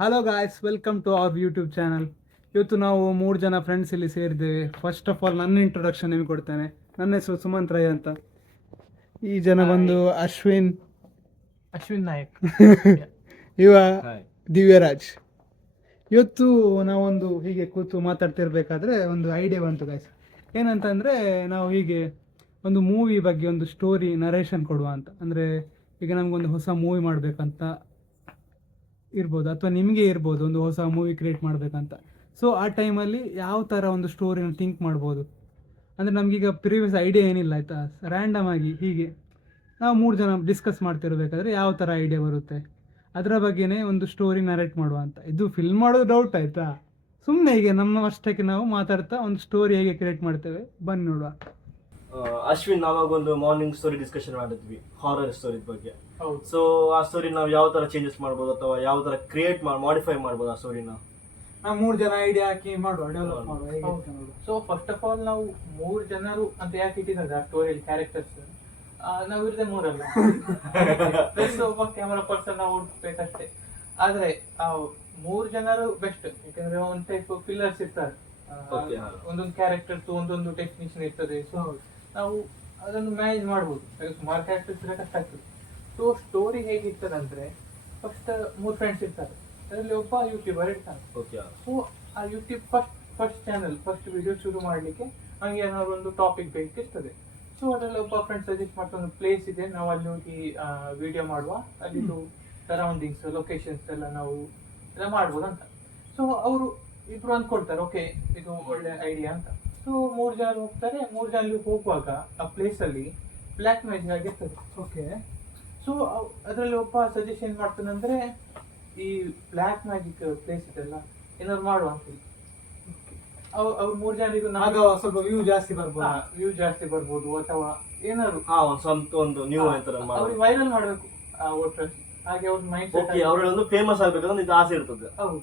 Hello guys, welcome to our YouTube channel. ಇವತ್ತು ನಾವು 3 ಜನ ಫ್ರೆಂಡ್ಸ್ ಇಲ್ಲಿ ಸೇರಿದ್ದೇವೆ. ಫಸ್ಟ್ ಆಫ್ ಆಲ್ ನನ್ನ ಇಂಟ್ರೊಡಕ್ಷನ್ ನಿಮಗೆ ಕೊಡ್ತೇನೆ. ನನ್ನ ಹೆಸರು ಸುಮಂತ್ ರೈ ಅಂತ. ಈ ಜನ ಬಂದು ಅಶ್ವಿನ್ ನಾಯಕ್, ಇವ ದಿವ್ಯರಾಜ್. ಇವತ್ತು ನಾವೊಂದು ಹೀಗೆ ಕೂತು ಮಾತಾಡ್ತಿರ್ಬೇಕಾದ್ರೆ ಒಂದು ಐಡಿಯಾ ಬಂತು ಗಾಯ್ಸ್. ಏನಂತಂದರೆ ನಾವು ಹೀಗೆ ಒಂದು ಮೂವಿ ಬಗ್ಗೆ ಒಂದು ಸ್ಟೋರಿ ನರೇಷನ್ ಕೊಡುವ ಅಂತ. ಅಂದರೆ ಈಗ ನಮಗೊಂದು ಹೊಸ ಮೂವಿ ಮಾಡಬೇಕಂತ ಇರ್ಬೋದು, ಅಥವಾ ನಿಮಗೆ ಇರ್ಬೋದು ಒಂದು ಹೊಸ ಮೂವಿ ಕ್ರಿಯೇಟ್ ಮಾಡಬೇಕಂತ. ಸೊ ಆ ಟೈಮಲ್ಲಿ ಯಾವ ಥರ ಒಂದು ಸ್ಟೋರಿನ ಥಿಂಕ್ ಮಾಡ್ಬೋದು ಅಂದರೆ ನಮಗೀಗ ಪ್ರೀವಿಯಸ್ ಐಡಿಯಾ ಏನಿಲ್ಲ ಆಯಿತಾ. ರ್ಯಾಂಡಮ್ ಆಗಿ ಹೀಗೆ ನಾವು 3 ಜನ ಡಿಸ್ಕಸ್ ಮಾಡ್ತಿರ್ಬೇಕಾದ್ರೆ ಯಾವ ಥರ ಐಡಿಯಾ ಬರುತ್ತೆ ಅದರ ಬಗ್ಗೆನೇ ಒಂದು ಸ್ಟೋರಿ ನರೇಟ್ ಮಾಡುವ ಅಂತ. ಇದು ಫಿಲ್ಮ್ ಮಾಡೋದು ಡೌಟ್ ಆಯಿತಾ. ಸುಮ್ಮನೆ ಹೀಗೆ ನಮ್ಮ ಅಷ್ಟಕ್ಕೆ ನಾವು ಮಾತಾಡ್ತಾ ಒಂದು ಸ್ಟೋರಿ ಹೇಗೆ ಕ್ರಿಯೇಟ್ ಮಾಡ್ತೇವೆ ಬನ್ನಿ ನೋಡುವ. ಅಶ್ವಿನ್ ನಾವಾಗ ಒಂದು ಮಾರ್ನಿಂಗ್ ಸ್ಟೋರಿ ಡಿಸ್ಕಷನ್ ಮಾಡಿದ್ವಿ, ಹಾರರ್ ಸ್ಟೋರಿ ಬಗ್ಗೆ. ಸೊ ಆ ಸ್ಟೋರಿ ನಾವು ಯಾವ ತರ ಚೇಂಜಸ್ ಮಾಡ್ಬೋದು ಅಥವಾ ಯಾವ ತರ ಕ್ರಿಯೇಟ್ ಮಾಡಿಫೈ ಮಾಡ್ಬೋದು ಆ ಸ್ಟೋರಿನ. ನಾವು 3 ಜನ ಐಡಿಯಾ ಹಾಕಿ ಮಾಡುವ, ಡೆವಲಪ್ ಮಾಡುವ. ಸೊ ಫಸ್ಟ್ ಆಫ್ ಆಲ್ ನಾವು 3 ಜನರು ಅಂತ ಯಾಕೆ ಇಟ್ಟಿದ್ದಾರೆ ಆ ಸ್ಟೋರಿಯಲ್ಲಿ ಕ್ಯಾರೆಕ್ಟರ್ಸ್? ನಾವು ಇರದೆ 3 ಅಲ್ಲ, ಪ್ಲಸ್ ಒಬ್ಬ ಕ್ಯಾಮರಾ ಪರ್ಸನ್ ನಾವು ಹುಡುಕ್ಬೇಕಷ್ಟೇ. ಆದ್ರೆ 3 ಜನರು ಬೆಸ್ಟ್, ಯಾಕಂದ್ರೆ ಒಂದ್ ಟೈಪ್ ಫಿಲ್ಲರ್ಸ್ ಇರ್ತಾರೆ, ಒಂದೊಂದು ಕ್ಯಾರೆಕ್ಟರ್ಸ್ ಒಂದೊಂದು ಡೆಫಿನಿಷನ್ ಇರ್ತದೆ. ಸೊ ನಾವು ಅದನ್ನು ಮ್ಯಾನೇಜ್ ಮಾಡ್ಬೋದು. ಸುಮಾರು ಕ್ಯಾರೆಕ್ಟರ್ಸ್ ಕಷ್ಟ ಆಗ್ತದೆ. ಸೊ ಸ್ಟೋರಿ ಹೇಗಿರ್ತದೆ ಅಂದ್ರೆ, ಫಸ್ಟ್ 3 ಫ್ರೆಂಡ್ಸ್ ಇರ್ತಾರೆ, ಅದರಲ್ಲಿ ಒಬ್ಬ ಯೂಟ್ಯೂಬರ್ ಇರ್ತಾನೆ. ಸೊ ಆ YouTube first channel first video ಶುರು ಮಾಡ್ಲಿಕ್ಕೆ ಹಂಗೆ ಏನಾದ್ರು ಒಂದು ಟಾಪಿಕ್ ಬೇಕಿರ್ತದೆ. ಸೊ ಅದರಲ್ಲಿ ಒಬ್ಬ ಫ್ರೆಂಡ್ ಸಜೆಸ್ಟ್ ಮಾಡ್ತಾ ಒಂದು ಪ್ಲೇಸ್ ಇದೆ, ನಾವು ಅಲ್ಲಿ ಹೋಗಿ ವಿಡಿಯೋ ಮಾಡುವ, ಅಲ್ಲಿದು ಸರೌಂಡಿಂಗ್ಸ್ ಲೊಕೇಶನ್ಸ್ ಎಲ್ಲ ನಾವು ಎಲ್ಲ ಮಾಡ್ಬೋದು ಅಂತ. ಸೊ ಅವರು ಇಬ್ರು ಅಂದ್ಕೊಳ್ತಾರೆ, ಓಕೆ ಇದು ಒಳ್ಳೆ ಐಡಿಯಾ ಅಂತ. ಸೊ 3 ಜನ ಹೋಗ್ತಾರೆ. 3 ಜನ ಹೋಗುವಾಗ ಆ ಪ್ಲೇಸ್ ಅಲ್ಲಿ ಬ್ಲ್ಯಾಕ್ ಮ್ಯಾಜಿಕ್ ಆಗಿರ್ತದೆ. ಓಕೆ. ಸೊ ಅದರಲ್ಲಿ ಒಬ್ಬ ಸಜೆಷನ್ ಮಾಡ್ತಾನೆ ಅಂದ್ರೆ, ಈ ಬ್ಲ್ಯಾಕ್ ಮ್ಯಾಜಿಕ್ ಪ್ಲೇಸ್ ಇದೆಲ್ಲ ಏನಾದ್ರು ಮಾಡುವ ಅಂತೇಳಿ. ಅವ್ರು 3 ಜನರಿಗೂ ಸ್ವಲ್ಪ ವ್ಯೂ ಜಾಸ್ತಿ ಬರ್ಬೋದು ಅಥವಾ ಏನಾದ್ರು ಒಂದು ನ್ಯೂ ಅವ್ರಿಗೆ ವೈರಲ್ ಮಾಡ್ಬೇಕು ಆ ಹೋಟೆಲ್. ಹಾಗೆ ಅವ್ರ ಮೈಂಡ್ ಅವರೊಂದು ಫೇಮಸ್ ಆಗ್ಬೇಕಂದ್ರೆ ಇದು ಆಸೆ ಇರ್ತದೆ. ಹೌದು,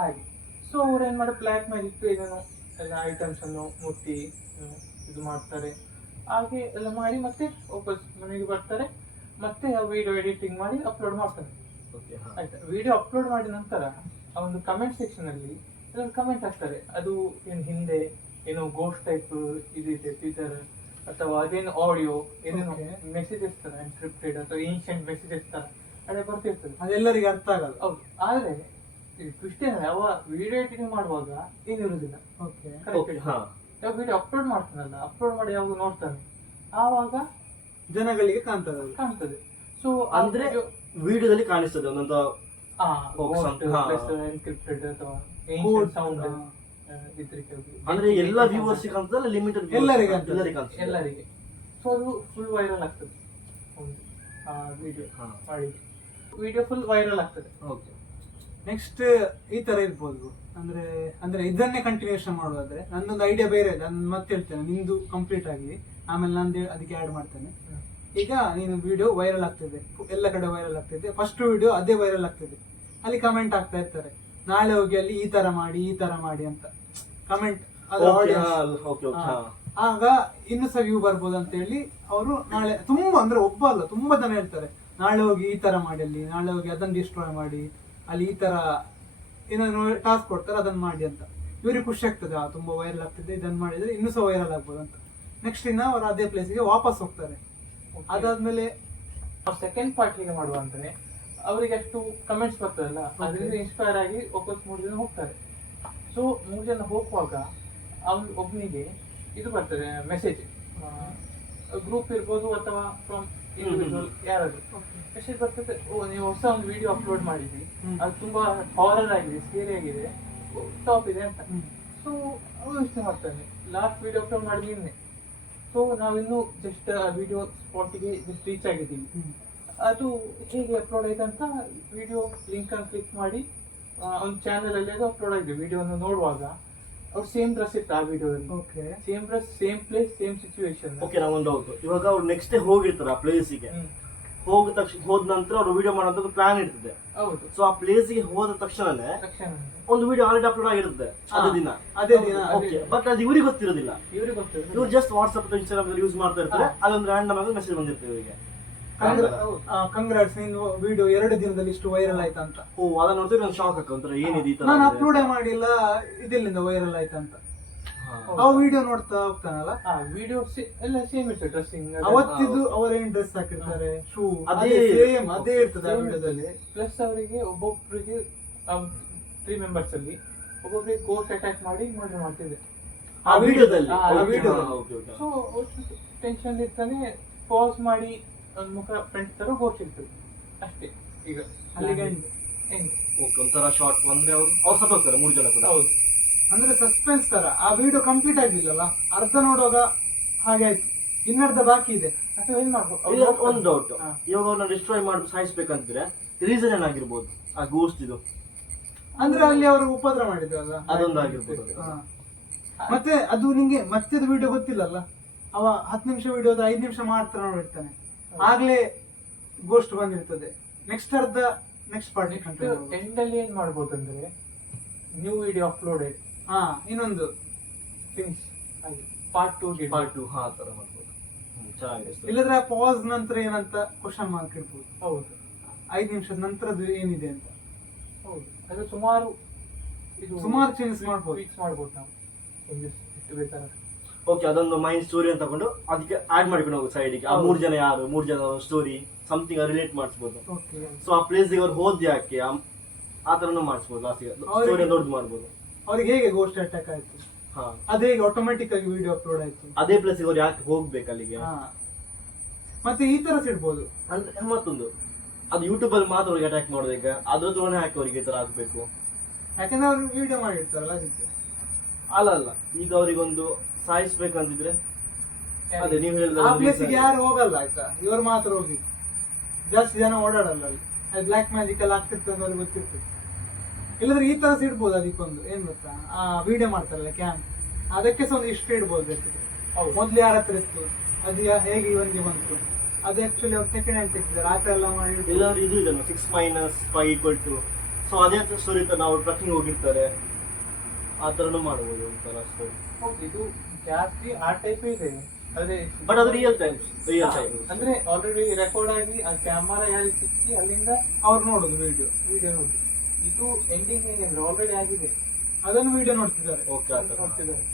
ಹಾಗೆ. ಸೊ ಅವ್ರು ಏನ್ ಮಾಡೋ ಬ್ಲ್ಯಾಕ್ ಮ್ಯಾಜಿಕ್ ಏನೇನೋ ಎಲ್ಲ ಐಟಮ್ಸ್ ಅನ್ನು ಮುಟ್ಟಿ ಇದು ಮಾಡ್ತಾರೆ. ಹಾಗೆ ಎಲ್ಲ ಮಾಡಿ ಮತ್ತೆ ವಾಪಸ್ ಮನೆಗೆ ಬರ್ತಾರೆ. ಮತ್ತೆ ಆ ವಿಡಿಯೋ ಎಡಿಟಿಂಗ್ ಮಾಡಿ ಅಪ್ಲೋಡ್ ಮಾಡ್ತಾರೆ. ಆಯ್ತಾ, ವಿಡಿಯೋ ಅಪ್ಲೋಡ್ ಮಾಡಿದ ನಂತರ ಆ ಒಂದು ಕಮೆಂಟ್ ಸೆಕ್ಷನ್ ಅಲ್ಲಿ ಕಮೆಂಟ್ ಹಾಕ್ತಾರೆ. ಅದು ಏನು ಹಿಂದೆ ಏನೋ ಗೋಸ್ಟ್ ಟೈಪ್ ಇದಿದೆ ಫೀಚರ್, ಅಥವಾ ಅದೇನು ಆಡಿಯೋ ಏನೇನೋ ಮೆಸೇಜಸ್ ತರ ಎನ್ಕ್ರಿಪ್ಟೆಡ್ ಅಥವಾ ಏನ್ಷಿಯಂಟ್ ಮೆಸೇಜಸ್ ತರ ಅದೇ ಬರ್ತಿರ್ತದೆ. ಅದೆಲ್ಲರಿಗೆ ಅರ್ಥ ಆಗಲ್ಲ. ಹೌದು, ಆದ್ರೆ ಟ್ವಿಸ್ಟ್ ಏನಂದ್ರೆ ಅವ ವಿಡಿಯೋ ಎಡಿಟಿಂಗ್ ಮಾಡುವಾಗ ಏನಿರುವುದಿಲ್ಲ. ಯಾವ ವಿಡಿಯೋ ಅಪ್ಲೋಡ್ ಮಾಡ್ತಾನಲ್ಲ, ಅಪ್ಲೋಡ್ ಮಾಡಿ ಯಾವಾಗ ನೋಡ್ತಾನೆ ಆವಾಗ ಜನಗಳಿಗೆ ಕಾಣ್ತದೆ. ಸೊ ಅಂದ್ರೆ ವಿಡಿಯೋದಲ್ಲಿ ಕಾಣಿಸ್ತದೆ ಒಂದೊಂದು ಎನ್ಕ್ರಿಪ್ಟೆಡ್ ಅಥವಾ ಸೌಂಡ್ ಅಂದ್ರೆ ಎಲ್ಲ ವ್ಯೂವರ್ಸ್ ಕಾಣ್ತದೆ, ಲಿಮಿಟೆಡ್ ಎಲ್ಲರಿಗೆ. ಸೊ ಅದು ಫುಲ್ ವೈರಲ್ ಆಗ್ತದೆ. ವಿಡಿಯೋ ಮಾಡಿ ವಿಡಿಯೋ ಫುಲ್ ವೈರಲ್ ಆಗ್ತದೆ. ನೆಕ್ಸ್ಟ್ ಈ ತರ ಇರ್ಬೋದು. ಅಂದ್ರೆ ಇದನ್ನೇ ಕಂಟಿನ್ಯೂಷನ್ ಮಾಡೋದಾದ್ರೆ ನಂದೊಂದು ಐಡಿಯಾ ಬೇರೆ ಇದೆ, ನಾನು ಮತ್ತೆ ಹೇಳ್ತೇನೆ, ನಿಂದು ಕಂಪ್ಲೀಟ್ ಆಗಲಿ, ಆಮೇಲೆ ನಂದು ಅದಕ್ಕೆ ಆ್ಯಡ್ ಮಾಡ್ತೇನೆ. ಈಗ ನೀನು ವಿಡಿಯೋ ವೈರಲ್ ಆಗ್ತಿದೆ, ಎಲ್ಲ ಕಡೆ ವೈರಲ್ ಆಗ್ತಿದೆ, ಫಸ್ಟ್ ವಿಡಿಯೋ ಅದೇ ವೈರಲ್ ಆಗ್ತಿದೆ, ಅಲ್ಲಿ ಕಮೆಂಟ್ ಆಗ್ತಾ ಇರ್ತಾರೆ, ನಾಳೆ ಹೋಗಿ ಅಲ್ಲಿ ಈ ತರ ಮಾಡಿ ಅಂತ ಕಮೆಂಟ್. ಆಗ ಇನ್ನೂ ಸಹ ವ್ಯೂ ಬರ್ಬೋದು ಅಂತ ಹೇಳಿ ಅವರು ನಾಳೆ ತುಂಬಾ ಅಂದ್ರೆ ಒಬ್ಬ ಅಲ್ಲ ತುಂಬಾ ಜನ ಹೇಳ್ತಾರೆ, ನಾಳೆ ಹೋಗಿ ಈ ತರ ಮಾಡಿ, ಅಲ್ಲಿ ನಾಳೆ ಹೋಗಿ ಅದನ್ನ ಡಿಸ್ಟ್ರಾಯ್ ಮಾಡಿ, ಅಲ್ಲಿ ಈ ತರ ಏನಾದ್ರು ಟಾಸ್ಕ್ ಕೊಡ್ತಾರೆ ಅದನ್ನ ಮಾಡಿ ಅಂತ. ಇವ್ರಿಗೆ ಖುಷಿ ಆಗ್ತದೆ, ತುಂಬಾ ವೈರಲ್ ಆಗ್ತಿದೆ, ಇದನ್ನ ಮಾಡಿದ್ರೆ ಇನ್ನೂ ಸಹ ವೈರಲ್ ಆಗ್ಬೋದು ಅಂತ. ನೆಕ್ಸ್ಟ್ ಇನ್ನ ಅವರು ಅದೇ ಪ್ಲೇಸ್ಗೆ ವಾಪಸ್ ಹೋಗ್ತಾರೆ. ಅದಾದ್ಮೇಲೆ ಸೆಕೆಂಡ್ ಪಾರ್ಟ್ ಹೇಗೆ ಮಾಡುವ ಅಂದ್ರೆ, ಅವರಿಗೆ ಅಷ್ಟು ಕಮೆಂಟ್ಸ್ ಬರ್ತದಲ್ಲ, ಅದರಿಂದ ಇನ್ಸ್ಪೈರ್ ಆಗಿ ವಾಪಸ್ 3 ಜನ ಹೋಗ್ತಾರೆ. ಸೊ 3 ಜನ ಹೋಗುವಾಗ ಅವ್ನು ಒಬ್ಬನಿಗೆ ಇದು ಬರ್ತದೆ ಮೆಸೇಜ್, ಗ್ರೂಪ್ ಇರ್ಬೋದು ಅಥವಾ ಫ್ರಮ್ ಇಂಡಿವಿಜುವಲ್ ಯಾರಾದ್ರು ಮೆಸೇಜ್ ಬರ್ತದೆ, ಓ ನೀವು ಹೊಸ ಒಂದು ವಿಡಿಯೋ ಅಪ್ಲೋಡ್ ಮಾಡಿದ್ವಿ, ಅದು ತುಂಬಾ ಹಾರರ್ ಆಗಿದೆ, ಸ್ಕೇರಿ ಆಗಿದೆ, ಟಾಪ್ ಇದೆ ಅಂತ. ಸೊ ಅವ್ರು ಯೋಚನೆ ಮಾಡ್ತಾನೆ, ಲಾಸ್ಟ್ ವಿಡಿಯೋ ಅಪ್ಲೋಡ್ ಮಾಡಿದ್ವಿ ನಿನ್ನೆ, ಸೊ ನಾವಿನ್ನು ಜಸ್ಟ್ ವಿಡಿಯೋ ಸ್ಪಾಟಿಗೆ ಜಸ್ಟ್ ರೀಚ್ ಆಗಿದ್ದೀವಿ, ಅದು ಹೇಗೆ ಅಪ್ಲೋಡ್ ಆಯ್ತು ಅಂತ ವಿಡಿಯೋ ಲಿಂಕ್ ಅನ್ನು ಕ್ಲಿಕ್ ಮಾಡಿ ಒಂದು ಚಾನಲ್ ಅಲ್ಲಿ ಅದು ಅಪ್ಲೋಡ್ ಆಗಿದೆ. ವಿಡಿಯೋನ ನೋಡುವಾಗ ಅವ್ರು ಸೇಮ್ ಡ್ರೆಸ್ ಇತ್ತು ಆ ವಿಡಿಯೋದಲ್ಲಿ, same dress, same place, same situation. Okay, ನಾವೊಂದು ಡೌಟ್, ಇವಾಗ ಅವ್ರು ನೆಕ್ಸ್ಟ್ ಡೇ ಹೋಗಿರ್ತಾರೆ ಆ ಪ್ಲೇಸಿಗೆ, ಹೋದ ನಂತರ ಅವ್ರು ವಿಡಿಯೋ ಮಾಡೋದು ಪ್ಲಾನ್ ಇರ್ತದೆ. ಹೌದು. ಸೊ ಆ ಪ್ಲೇಸಿಗೆ ಹೋದ ತಕ್ಷಣನೇ ಒಂದು ವಿಡಿಯೋ ಆಲ್ರೆಡಿ ಅಪ್ಲೋಡ್ ಆಗಿರುತ್ತೆ ಅದೇ ದಿನ. ಓಕೆ, ಬಟ್ ಅದು ಇವ್ರಿಗೆ ಗೊತ್ತಿರೋದಿಲ್ಲ. ಇವ್ರು ಜಸ್ಟ್ ವಾಟ್ಸ್ಆಪ್ ಇನ್ಸ್ಟಾಗ್ರಾಮ್ ಯೂಸ್ ಮಾಡ್ತಾ ಇರ್ತಾರೆ, ಅಲ್ಲೊಂದು ರ್ಯಾಂಡಮ್ ಆಗಿ ಮೆಸೇಜ್ ಬಂದಿರ್ತದೆ ಇವರಿಗೆ. ಕಂಗ್ರಾಟ್ಸ್ ನಿನ್ನ ವಿಡಿಯೋ 2 ದಿನದಲ್ಲಿ ಇಷ್ಟು ವೈರಲ್ ಆಯ್ತಾ ಅಂತ. ಓ ಅದನ್ನ ನೋಡ್ತೀವಿ ನಾನು ಶಾಕ್ ಹಾಕ ಒಂಥರ ಏನಿದೆ ಈ ತರ ನಾನು ಅಪ್ಲೋಡೇ ಮಾಡಿಲ್ಲ ಇದೆಲ್ಲಿಂದ ವೈರಲ್ ಆಯ್ತಂತ. ಆ ವಿಡಿಯೋ ನೋಡ್ತಾ ಹೋಗ್ತಾನಲ್ಲ, ವಿಡಿಯೋ ಎಲ್ಲ ಸೇಮ್ ಇರ್ತದೆ, ಡ್ರೆಸ್ಸಿಂಗ್ ಅವತ್ತಿದ್ದು ಅವರೇನ್ ಡ್ರೆಸ್ ಹಾಕಿರ್ತಾರೆ, ಶೂ ಅದೇ ಸೇಮ್ ಅದೇ ಇರ್ತದೆ ಆ ವಿಡಿಯೋದಲ್ಲಿ. ಪ್ಲಸ್ ಅವರಿಗೆ ಒಬ್ಬೊಬ್ಬರಿಗೆ 3 ಮೆಂಬರ್ಸ್ ಅಲ್ಲಿ ಒಬ್ಬೊಬ್ಬರಿಗೆ ಗೋಸ್ಟ್ ಅಟ್ಯಾಕ್ ಮಾಡಿ ಮರ್ಡರ್ ಮಾಡ್ತಿದ್ದೆ ಆ ವಿಡಿಯೋದಲ್ಲಿ. ಸೊ ಟೆನ್ಷನ್ ಇರ್ತಾನೆ, ಪಾಸ್ ಮಾಡಿ ಒಂದ್ ಮುಖ ಫ್ರೆಂಡ್ ತರ ಗೋಸ್ಟ್ ಇರ್ತದೆ ಅಷ್ಟೇ. ಈಗ ಅಲ್ಲಿಗೆ ಓಕೆ ಒಂಥರ ಶಾರ್ಟ್ ಅಂದ್ರೆ ಅವ್ರು ಸತ್ತೋಗ್ತಾರೆ 3 ಜನ ಕೂಡ. ಹೌದು, ಅಂದ್ರೆ ಸಸ್ಪೆನ್ಸ್ ತರ. ಆ ವಿಡಿಯೋ ಕಂಪ್ಲೀಟ್ ಆಗಿಲ್ಲಲ್ಲ, ಅರ್ಧ ನೋಡುವಾಗ ಹಾಗೆ ಆಯ್ತು, ಇನ್ನರ್ಧ ಬಾಕಿ ಇದೆ. ಅಥವಾ ಏನ್ ಮಾಡ್ಬೋದು, ಇಲ್ಲ ಒಂದು ಡೌಟ್, ಇವಾಗ ಅವ್ರನ್ನ ಡಿಸ್ಟ್ರಾಯ್ ಮಾಡಿ ಸಾಯಿಸ್ಬೇಕಂತಿದ್ರೆ ರೀಸನ್ ಏನಾಗಿರ್ಬೋದು ಆ ಗೋಸ್ಟ್ ಇದು? ಅಂದ್ರೆ ಅಲ್ಲಿ ಅವರು ಉಪದ್ರ ಮಾಡಿದ್ರಲ್ಲ, ಅದೊಂದು ಆಗಿರ್ಬೋದು. ಮತ್ತೆ ಅದು ನಿಂಗೆ ಮತ್ತೆ ವಿಡಿಯೋ ಗೊತ್ತಿಲ್ಲಲ್ಲ, ಅವ 10 ನಿಮಿಷ ವಿಡಿಯೋದ 5 ನಿಮಿಷ ಮಾತ್ರ ನೋಡಿರ್ತಾನೆ, ಆಗ್ಲೇ ಗೋಸ್ಟ್ ಬಂದಿರ್ತದೆ. ನೆಕ್ಸ್ಟ್ ಅರ್ಧ ನೆಕ್ಸ್ಟ್ ಪಾರ್ಟ್ ಎಂಡ್ ಅಲ್ಲಿ ಏನ್ ಮಾಡ್ಬೋದು ಅಂದ್ರೆ ನ್ಯೂ ವಿಡಿಯೋ ಅಪ್ಲೋಡೆಡ್, ಇನ್ನೊಂದು ಫಿನಿಶ್ ಆಗಿ ಪಾರ್ಟ್ 2 ಆ ತರ ಮಾಡ್ಬೋದು. ಚೆನ್ನಾಗಿದೆ. ಇಲ್ಲದ್ರೆ ಪಾಸ್ ನಂತರ ಏನಂತ ಕ್ವಶನ್ ಮಾರ್ಕ್ ಇರ್ಬೋದು. ಹೌದು, 5 ನಿಮಿಷದ ನಂತರದ್ದು ಏನಿದೆ ಅಂತ. ಹೌದು, ಅದು ಸುಮಾರು ಚೇಂಜಸ್ ಮಾಡ್ಬೋದು, ಫಿಕ್ಸ್ ಮಾಡ್ಬೋದು ನಾವು changes ಎಷ್ಟು ಬೇಕಾದ್ರೆ. ಓಕೆ ಅದೊಂದು ಮೈಂಡ್ ಸ್ಟೋರಿ ಅಂತ ತಗೊಂಡು ಅದಕ್ಕೆ ಆಡ್ ಮಾಡ್ಕೊಂಡು ಹೋಗು ಸೈಡಿಗೆ. ಆ 3 ಜನ ಯಾರು, 3 ಜನ ಸ್ಟೋರಿ ಸಮಥಿಂಗ್ ರಿಲೇಟ್ ಮಾಡಿಸ್ಬೋದು. ಸೊ ಆ ಪ್ಲೇಸ್ ಅವ್ರು ಹೋದ್ ಯಾಕೆ ಆ ತರನು ಮಾಡಿಸ್ಬೋದು, ಸ್ಟೋರಿ ದೊಡ್ಡದು ಮಾಡ್ಬೋದು. ಅವ್ರಿಗೆ ಹೇಗೆ ಗೋಸ್ಟ್ ಅಟ್ಯಾಕ್ ಆಯ್ತು, ಅದೇ ಆಟೋಮೆಟಿಕ್ ಆಗಿ ವಿಡಿಯೋ ಅಪ್ಲೋಡ್ ಆಯ್ತು, ಅದೇ ಪ್ಲೇಸ್ ಅವ್ರು ಯಾಕೆ ಹೋಗ್ಬೇಕು ಅಲ್ಲಿಗೆ. ಮತ್ತೆ ಈ ತರ ಸಿಡ್ಬೋದು. ಅಂದ್ರೆ ಮತ್ತೊಂದು ಅದು ಯೂಟ್ಯೂಬ್ ಅಲ್ಲಿ ಮಾತ್ರ ಅವ್ರಿಗೆ ಅಟ್ಯಾಕ್ ಮಾಡೋದೀಗ ಅದ್ರ ತೋನೆ ಹಾಕಿ ಅವ್ರಿಗೆ ಈ ತರ ಆಗ್ಬೇಕು. ಯಾಕಂದ್ರೆ ಅವ್ರು ವಿಡಿಯೋ ಮಾಡಿರ್ತಾರಲ್ಲ ಅದಕ್ಕೆ. ಅಲ್ಲ ಈಗ ಅವ್ರಿಗೊಂದು ಸಾಯಿಸ್ಬೇಕಂತಿದ್ರೆ ಅದೇ ನೀವು ಆ ಪ್ಲೇಸಿಗೆ ಯಾರು ಹೋಗಲ್ಲ ಆಯ್ತಾ, ಇವ್ರು ಮಾತ್ರ ಹೋಗಿ, ಜಾಸ್ತಿ ಜನ ಓಡಾಡಲ್ಲ ಅಲ್ಲಿ. ಅದು ಬ್ಲಾಕ್ ಮ್ಯಾಜಿಕ್ ಎಲ್ಲ ಆಗ್ತಿರ್ತದೆ ಅಂತ ಅವ್ರಿಗೆ ಗೊತ್ತಿರ್ತದೆ. ಇಲ್ಲದ್ರೆ ಈ ತರ ಸಿಡ್ಬೋದು. ಅದಕ್ಕೊಂದು ಏನ್ ಗೊತ್ತಾ, ಆ ವಿಡಿಯೋ ಮಾಡ್ತಾರಲ್ಲ ಕ್ಯಾಮ್, ಅದಕ್ಕೆ ಸಹ ಒಂದು ಇಷ್ಟು ಇಡ್ಬೋದು ಬೇಕಿದ್ರೆ. ಮೊದ್ಲು ಯಾರ ಹತ್ರ ಇತ್ತು, ಅದು ಹೇಗೆ ಇವನ್ಗೆ ಬಂತು, ಅದು ಆಕ್ಚುಲಿ ಅವ್ರು ಸೆಕೆಂಡ್ ಹ್ಯಾಂಡ್ ತೆಗ್ದಿದ್ದಾರೆ, ಆ ತರ ಎಲ್ಲ ಮಾಡಿ. ಎಲ್ಲರೂ ಇದು ಇದೆ 6 - 5 = 2. ಸೊ ಅದೇ ಸ್ಟೋರಿ ನಾವು ಟ್ರಕ್ಕಿಂಗ್ ಹೋಗಿರ್ತಾರೆ, ಆ ತರನು ಮಾಡಬಹುದು ಒಂಥರ ಸ್ಟೋರಿ. ಇದು ಜಾಸ್ತಿ ಆ ಟೈಪ್ ಇದೆ, ಆದ್ರೆ ಬಟ್ ಅದು ರಿಯಲ್ ಟೈಮ್ ಅಂದ್ರೆ ಆಲ್ರೆಡಿ ರೆಕಾರ್ಡ್ ಆಗಿ ಆ ಕ್ಯಾಮರಾ ಎಲ್ಲಿ ಸಿಕ್ಕಿ ಅಲ್ಲಿಂದ ಅವ್ರು ನೋಡುದು ವಿಡಿಯೋ ನೋಡಿ. ಇದು ಎಂಡಿಂಗ್ ಏನಂದ್ರೆ ಆಲ್ರೆಡಿ ಆಗಿದೆ, ಅದನ್ನು ವಿಡಿಯೋ ನೋಡ್ತಿದ್ದಾರೆ. ನೋಡ್ತಿದ್ದಾರೆ.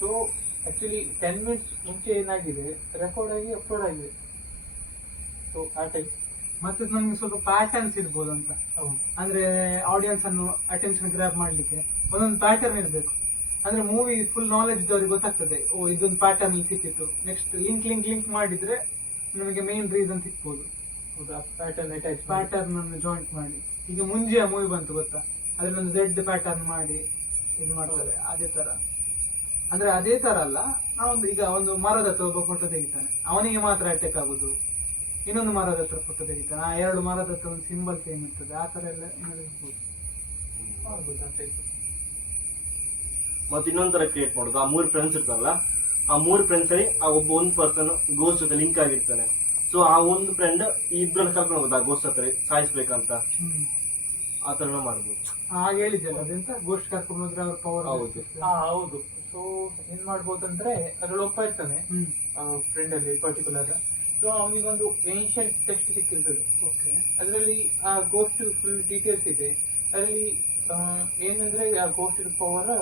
ಸೊ ಆಕ್ಚುಲಿ 10 ಮಿನಿಟ್ಸ್ ಮುಂಚೆ ಏನಾಗಿದೆ ರೆಕಾರ್ಡ್ ಆಗಿ ಅಪ್ಲೋಡ್ ಆಗಿದೆ. ಸೊ ಆ ಟೈಪ್. ಮತ್ತೆ ನಮ್ಗೆ ಸ್ವಲ್ಪ ಪ್ಯಾಟರ್ನ್ಸ್ ಇರ್ಬೋದು ಅಂತ. ಅಂದ್ರೆ ಆಡಿಯನ್ಸ್ ಅನ್ನು ಅಟೆನ್ಷನ್ ಗ್ರಾಬ್ ಮಾಡ್ಲಿಕ್ಕೆ ಒಂದೊಂದು ಪ್ಯಾಟರ್ನ್ ಇರ್ಬೇಕು. ಅಂದ್ರೆ ಮೂವಿ ಫುಲ್ ನಾಲೆಜ್ ಇದ್ದವ್ರಿಗೆ ಗೊತ್ತಾಗ್ತದೆ, ಓ ಇದೊಂದು ಪ್ಯಾಟರ್ನ್ ಸಿಕ್ಕಿತ್ತು, ನೆಕ್ಸ್ಟ್ ಲಿಂಕ್ ಮಾಡಿದ್ರೆ ನಮಗೆ ಮೇನ್ ರೀಸನ್ ಸಿಕ್ಬೋದು. ಪ್ಯಾಟರ್ನ್ ಅನ್ನು ಜಾಯಿಂಟ್ ಮಾಡಿ. ಈಗ ಮುಂಜೆಯ ಮೂವಿ ಬಂತು ಗೊತ್ತಾ, ಅದ್ರಲ್ಲೊಂದು Z ಪ್ಯಾಟರ್ನ್ ಮಾಡಿ ಇದು ಮಾಡ್ತಾರೆ. ಅದೇ ತರ ಅಂದ್ರೆ ಅದೇ ತರ ಅಲ್ಲ, ನಾವೊಂದು ಈಗ ಒಂದು ಮರದ ಹತ್ರ ಒಬ್ಬ ಫೋಟೋ ತೆಗಿತಾನೆ, ಅವನಿಗೆ ಮಾತ್ರ ಅಟ್ಯಾಕ್ ಆಗುದು. ಇನ್ನೊಂದು ಮರದ ಹತ್ರ ಫೋಟೋ ತೆಗಿತಾನೆ, ಆ 2 ಮರದ ಹತ್ರ ಒಂದು ಸಿಂಬಲ್ ಸೇಮ್ ಇರ್ತದೆ. ಆ ತರ ಎಲ್ಲ ಇರ್ಬೋದು. ಮತ್ತೆ ಇನ್ನೊಂದರ ಕ್ರಿಯೇಟ್ ಮಾಡೋದು, ಆ 3 ಫ್ರೆಂಡ್ಸ್ ಇರ್ತಾರಲ್ಲ, ಆ 3 ಫ್ರೆಂಡ್ಸ್ ಅಲ್ಲಿ ಆ ಒಂದು ಪರ್ಸನ್ ಗೋಸ್ಟ್ ಜೊತೆ ಲಿಂಕ್ ಆಗಿರ್ತಾನೆ. ಸೊ ಆ ಒಂದು ಫ್ರೆಂಡ್ ಇಬ್ಬರನ್ನ ಕರ್ಕೊಂಡು ಹೋಗುದು ಆ ಗೋಸ್ಟ್ ಹತ್ರ ಸಾಯಿಸ್ಬೇಕಂತ, ಆ ತರ ಮಾಡ್ಬೋದು. ಹಾಗೆ ಹೇಳಿದ್ಯಲ್ಲ, ಅದೆಂತ ಗೋಸ್ಟ್ ಕರ್ಕೊಂಡು ಹೋದ್ರೆ ಅವ್ರ ಪವರ್. ಹೌದು. ಸೊ ಏನ್ ಮಾಡ್ಬೋದಂದ್ರೆ ಅದ್ರಲ್ಲಿ ಒಬ್ಬ ಇರ್ತಾನೆ ಫ್ರೆಂಡ್ ಅಲ್ಲಿ ಪರ್ಟಿಕ್ಯುಲರ್. ಸೊ ಅವನಿಗೊಂದು ಏನ್ಷಿಯಂಟ್ ಟೆಕ್ಸ್ಟ್ ಸಿಕ್ಕಿರ್ತದೆ. ಅದರಲ್ಲಿ ಆ ಗೋಸ್ಟ್ ಫುಲ್ ಡೀಟೇಲ್ಸ್ ಇದೆ. ಅದರಲ್ಲಿ ಏನಂದ್ರೆ ಆ ಗೋಸ್ಟ್ ಪವರ್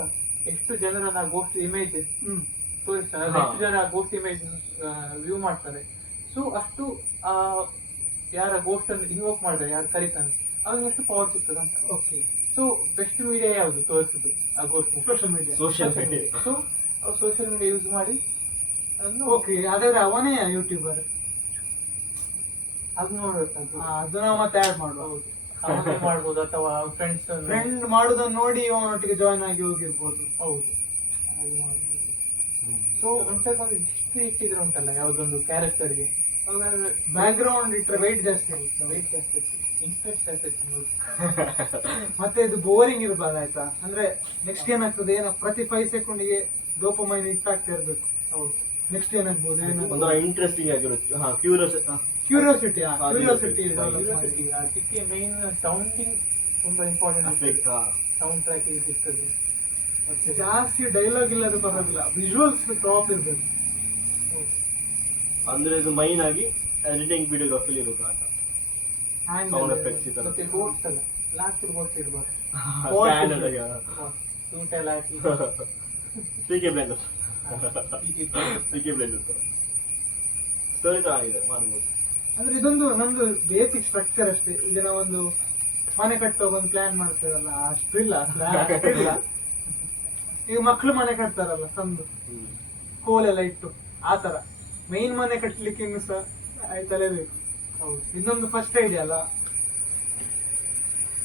ಎಷ್ಟು ಜನರನ್ನ ಗೋಸ್ಟ್ ಇಮೇಜ್ ತೋರಿಸ್ತಾರೆ, ಎಷ್ಟು ಜನ ಗೋಸ್ಟ್ ಇಮೇಜ್ ವ್ಯೂ ಮಾಡ್ತಾರೆ. ಸೊ ಅಷ್ಟು ಯಾರ ಗೋಸ್ಟ್ ಅನ್ನು ಇನ್ವೋಕ್ ಮಾಡಿದ್ರೆ, ಯಾರು ಕರೀತಾನೆ, ಅವ್ರಿಗೆ ಎಷ್ಟು ಪವರ್ ಸಿಗ್ತದೆ ಅಂತ. ಸೊ ಬೆಸ್ಟ್ ಮೀಡಿಯಾ ಯಾವುದು ತೋರಿಸುದು ಆ ghost? Social media. So social media use ಮಾಡಿ ಹಾಗಾದ್ರೆ ಅವನೇ ಯೂಟ್ಯೂಬರ್. ಅದು ನೋಡ್ಬೇಕು, ಅದು ನಾವು ಮತ್ತೆ ಆಡ್ ಮಾಡುವ ಮಾಡ್ಬೋದು. ಅಥವಾ ಫ್ರೆಂಡ್ ಮಾಡೋದನ್ನ ನೋಡಿ ಅವನೊಟ್ಟಿಗೆ ಜಾಯ್ನ್ ಆಗಿ ಹೋಗಿರ್ಬೋದು. ಹೌದು, ಹಾಗೆ ಮಾಡ್ಬೋದು. ಸೊ ಒಂಟಕ್ಕೊಂದು ಹಿಸ್ಟ್ರಿ ಇಟ್ಟಿದ್ರೆ ಉಂಟಲ್ಲ ಯಾವ್ದೊಂದು ಕ್ಯಾರೆಕ್ಟರ್ಗೆ, ಬ್ಯಾಕ್ ಗ್ರೌಂಡ್ ಇಟ್ಟರೆ ವೆಯ್ಟ್ ಜಾಸ್ತಿ ಇಂಟ್ರೆಸ್ಟ್ ಆಗ್ತೈತೆ. ಮತ್ತೆ ಇದು ಬೋರಿಂಗ್ ಇರ್ಬಾರ್ದು ಆಯ್ತಾ. ಅಂದ್ರೆ ನೆಕ್ಸ್ಟ್ ಏನಾಗ್ತದೆ, ಪ್ರತಿ 5 ಸೆಕೆಂಡ್ಗೆ ಡೋಪಮೈನ್ ಇಟ್ಟಾಗ್ತಾ ಇರ್ಬೇಕು. ಹೌದು, ನೆಕ್ಸ್ಟ್ ಏನಾಗ್ಬೋದು, ಇಂಟ್ರೆಸ್ಟಿಂಗ್ ಆಗಿರುತ್ತೆ. ಕ್ಯೂರಿಯಾಸಿಟಿ ಅದಕ್ಕೆ ಮೇನ್ ಸೌಂಡಿಂಗ್ ತುಂಬಾ ಇಂಪಾರ್ಟೆಂಟ್. ಸೌಂಡ್ ಟ್ರ್ಯಾಕ್ ಇರ್ತದೆ. ಮತ್ತೆ ಜಾಸ್ತಿ ಡೈಲಾಗ್ ಇಲ್ಲದ ಪರವಾಗಿಲ್ಲ, ವಿಜುವಲ್ಸ್ ಟಾಪ್ ಇರ್ಬೇಕು. ಅಂದ್ರೆ ಇದು ಮೈನ್ ಆಗಿ ಎಡಿಟಿಂಗ್ ವಿಡಿಯೋಗ್ರಫಿಲಿ ಇರೋದು ಆಟ Sound effects ಈ ತರ. ಮತ್ತೆ ಬೋಟ್ಸ್ ಅಲ್ಲ ಲಾಸ್ಟ್ ಬೋಟ್ಸ್ ಇರ್ಬೋದು ಸ್ಟ್ಯಾಂಡರ್ಡ್ ಆಗಿ ಸೂಟ್ ಎಲ್ಲ ಹಾಕಿ ಪಿಕೆ ಬ್ಲೆಂಡರ್ ಹೀಗೆ ಪಿಕೆ ಬ್ಲೆಂಡರ್ ತರ ಸ್ಟೋರಿ ಚೆನ್ನಾಗಿದೆ ಮಾಡ್ಬೋದು. ಅಂದ್ರೆ ಇದೊಂದು ನಮ್ದು ಬೇಸಿಕ್ ಸ್ಟ್ರಕ್ಚರ್ ಅಷ್ಟೇ. ಈಗ ನಾವೊಂದು ಮನೆ ಕಟ್ಟೋಗ ಒಂದು ಪ್ಲಾನ್ ಮಾಡ್ತೇವಲ್ಲ, ಅಷ್ಟಿಲ್ಲ ಅಷ್ಟಿಲ್ಲ. ಈಗ ಮಕ್ಳು ಮನೆ ಕಟ್ತಾರಲ್ಲ ತಂದು ಕೋಲೆಲ್ಲ ಇಟ್ಟು, ಆ ತರ ಮೈನ್ ಮನೆ ಕಟ್ಲಿಕ್ಕೆ ಇನ್ನು ಸಹ ಆಯ್ತಲೇಬೇಕು. ಹೌದು, ಇದೊಂದು ಫಸ್ಟ್ ಐಡಿಯಾ ಅಲ್ಲ,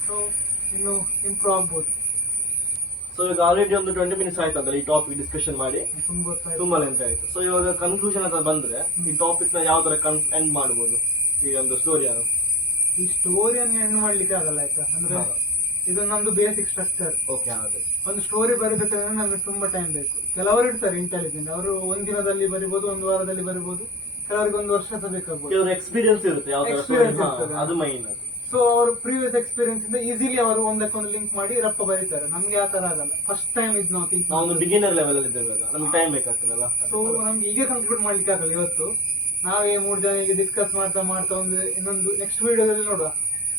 ಸೊ ಇನ್ನು ಇಂಪ್ರೂವ್ ಆಗ್ಬೋದು. ಸೊ ಈಗ ಆಲ್ರೆಡಿ ಒಂದು 20 ಮಿನಿಟ್ಸ್ ಆಯ್ತಂದ್ರೆ ಈ ಟಾಪಿಕ್ ಡಿಸ್ಕಷನ್ ಮಾಡಿ ತುಂಬಾ ಲೆಂತ್ ಆಯ್ತು. ಸೊ ಇವಾಗ ಕನ್ಕ್ಲೂಷನ್ ಅಂತ ಬಂದ್ರೆ ಈ ಟಾಪಿಕ್ ನ ಯಾವ ತರ ಎಂಡ್ ಮಾಡ್ಬೋದು ಈ ಒಂದು ಸ್ಟೋರಿಯನ್ನು? ಈ ಸ್ಟೋರಿಯನ್ನು ಎಂಡ್ ಮಾಡ್ಲಿಕ್ಕೆ ಆಗಲ್ಲ ಆಯ್ತಾ. ಅಂದ್ರೆ ಇದು ನಮ್ದು ಬೇಸಿಕ್ ಸ್ಟ್ರಕ್ಚರ್. ಓಕೆ, ಅದೇ ಒಂದು ಸ್ಟೋರಿ ಬರೀಬೇಕಾದ್ರೆ ನಮ್ಗೆ ತುಂಬಾ ಟೈಮ್ ಬೇಕು. ಕೆಲವರು ಇರ್ತಾರೆ ಇಂಟೆಲಿಜೆಂಟ್, ಅವರು ಒಂದಿನದಲ್ಲಿ ಬರಿಬಹುದು, ಒಂದು ವಾರದಲ್ಲಿ ಬರಿಬಹುದು, ಕೆಲವರಿಗೆ ಒಂದು ವರ್ಷ ಸಹ ಬೇಕಾಗ್ಬೋದು. ಕೆಲವರು ಎಕ್ಸ್ಪೀರಿಯನ್ಸ್ ಇರುತ್ತೆ, ಯಾವ ತರ story, ಅದು ಮೈನ್. ಸೊ ಅವರು ಪ್ರೀವಿಯಸ್ ಎಕ್ಸ್ಪೀರಿಯನ್ಸ್ ಇಂದ ಈಸಿಲಿ ಅವರು ಒಂದಕ್ಕೊಂದು ಲಿಂಕ್ ಮಾಡಿ ರಪ್ಪ ಬರೀತಾರೆ. ನಮ್ಗೆ ಆ ತರ ಆಗಲ್ಲ. ಫಸ್ಟ್ ಟೈಮ್ ಇದು ನಾವು ಥಿಂಕ್ ನಾವು ಒಂದು ಬಿಗಿನರ್ ಲೆವೆಲ್ ಅಲ್ಲಿ ಇದ್ದೇವೆ, ನಮ್ಗೆ ಟೈಮ್ ಬೇಕಾಗ್ತದಲ್ಲ. ಸೊ ನಮ್ಗೆ ಈಗ ಕನ್ಕ್ಲೂಡ್ ಮಾಡ್ಲಿಕ್ಕೆ ಆಗಲ್ಲ. ಇವತ್ತು ನಾವೇ 3 ಜನ ಈಗ ಡಿಸ್ಕಸ್ ಮಾಡ್ತಾ ಒಂದು ಇನ್ನೊಂದು ನೆಕ್ಸ್ಟ್ ವಿಡಿಯೋದಲ್ಲಿ ನೋಡುವ,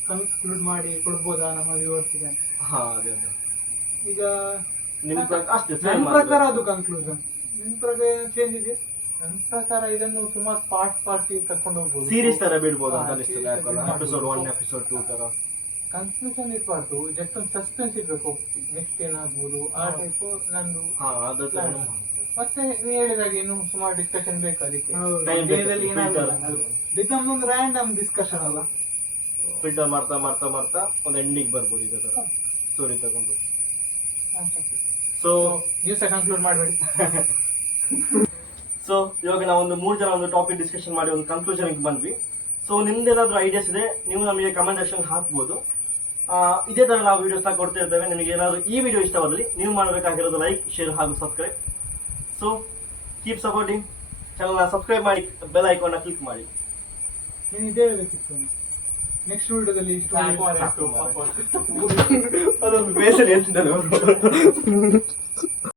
ಕನ್ಕ್ಲೂಡ್ ಮಾಡಿ ಕೊಡ್ಬೋದಾ ನಮ್ಮ ವ್ಯೂವರ್ಸ್ಗೆ ಅಂತ. ಹಾ, ಅದೇ ಅದೇ. ಈಗ ನಿಮ್ ಅಷ್ಟೇ ನನ್ನ ಪ್ರಕಾರ ಅದು ಕನ್ಕ್ಲೂಷನ್. ನಿಮ್ ಪ್ರಕಾರ ಚೇಂಜ್ ಇದೆಯಾ? ನನ್ನ ಪ್ರಕಾರ ಇದನ್ನು ಸುಮಾರು ಪಾರ್ಟ್ಸ್ ಕರ್ಕೊಂಡು ಹೋಗ್ಬೋದು. ಸೀರೀಸ್ ತರ ಬಿಡ್ಬೋದು ಅಂತ ಅನಿಸ್ತದೆ. ಎಪಿಸೋಡ್ 1 ಎಪಿಸೋಡ್ 2 ತರ ಕನ್ಕ್ಲೂಷನ್ ಇರ್ಬಾರ್ದು, ಜಸ್ಟ್ ಒಂದು ಸಸ್ಪೆನ್ಸ್ ಇರ್ಬೇಕು, ನೆಕ್ಸ್ಟ್ ಏನಾಗ್ಬೋದು ಆ ಟೈಪ್ ನಂದು. ಹಾ, ಅದು ಮತ್ತೆ ನೀವು ಹೇಳಿದಾಗೆ ಇನ್ನು ಸುಮಾರು ಡಿಸ್ಕಷನ್ ಬೇಕು ಅದಕ್ಕೆ. Time ದಿನದಲ್ಲಿ ಬೇಕು, ಏನಾಗಲ್ಲ. ಇದು ನಮ್ದೊಂದು ರ್ಯಾಂಡಮ್ ಡಿಸ್ಕಷನ್ ಅಲ್ಲ. ಫಿಲ್ಟರ್ ಮಾಡ್ತಾ ಮಾಡ್ತಾ ಮಾಡ್ತಾ ಒಂದು ಎಂಡಿಂಗ್ ಬರ್ಬೋದು ಇದೇ ತರ ಸ್ಟೋರಿ ತಗೊಂಡು. ಸೊ ನೀವು ಸಹ ಕನ್ಕ್ಲೂಡ್ ಮಾಡಬೇಡಿ. ಸೊ ಇವಾಗ ನಾವು ಒಂದು 3 ಜನ ಒಂದು ಟಾಪಿಕ್ ಡಿಸ್ಕಷನ್ ಮಾಡಿ ಒಂದು ಕನ್ಕ್ಲೂಷನ್ ಬಂದ್ವಿ. ಸೊ ನಿಮ್ದೇನಾದ್ರೂ ಐಡಿಯಾಸ್ ಇದೆ ನೀವು ನಮಗೆ ಕಮೆಂಟ್ ಸೆಕ್ಷನ್ ಹಾಕ್ಬೋದು. ಇದೇ ತರ ನಾವು ವಿಡಿಯೋಸ್ನ ಕೊಡ್ತಾ ಇರ್ತೇವೆ. ನಿಮಗೆ ಏನಾದ್ರು ಈ ವಿಡಿಯೋ ಇಷ್ಟವಾದಲ್ಲಿ ನೀವು ಮಾಡಬೇಕಾಗಿರೋದು ಲೈಕ್, ಶೇರ್ ಹಾಗೂ ಸಬ್ಸ್ಕ್ರೈಬ್. ಸೊ ಕೀಪ್ ಸಪೋರ್ಟಿಂಗ್ ಚಾನಲ್ನ ಸಬ್ಸ್ಕ್ರೈಬ್ ಮಾಡಿ, ಬೆಲ್ ಐಕಾನ್ನ ಕ್ಲಿಕ್ ಮಾಡಿ. ನೀನು ಇದೇ ಹೇಳಬೇಕಿತ್ತು. ನೆಕ್ಸ್ಟ್ ವಿಡಿಯೋದಲ್ಲಿ ಅದೊಂದು ಬೇಸರ ಹೇಳ್ತಿದ್ದಾರೆ.